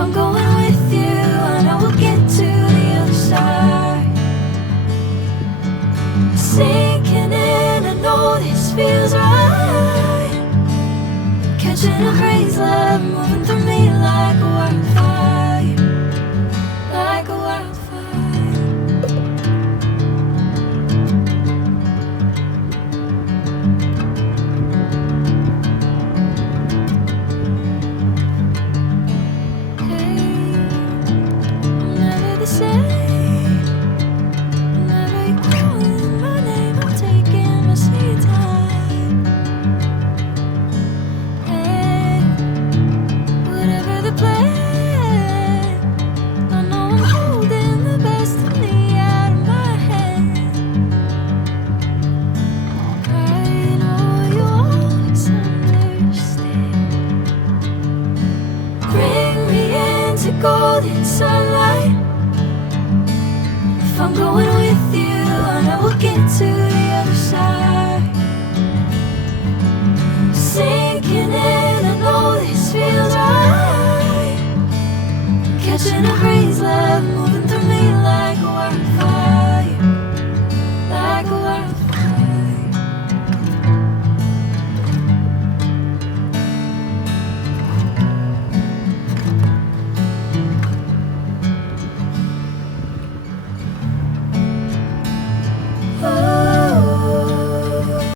I'm going with you, I know we'll get to the other side. Sinking in, I know this feels right. Catching a crazy love, moving through me like a wildfire, like a wildfire. Golden sunlight. If I'm going with you, I know we'll get to the other side. Sinking in, I know this feels right.